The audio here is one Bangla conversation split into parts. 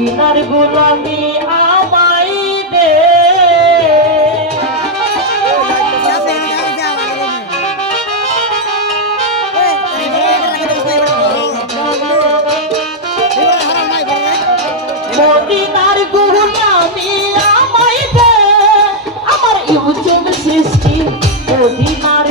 মদিনার গোলামি আমাই দে। মদিনার গোলামি আমাই দে। আমার ইউটিউব সৃষ্টি মদিনার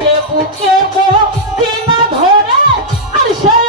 বুকে বুকে না ধরে আর সে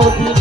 Oh.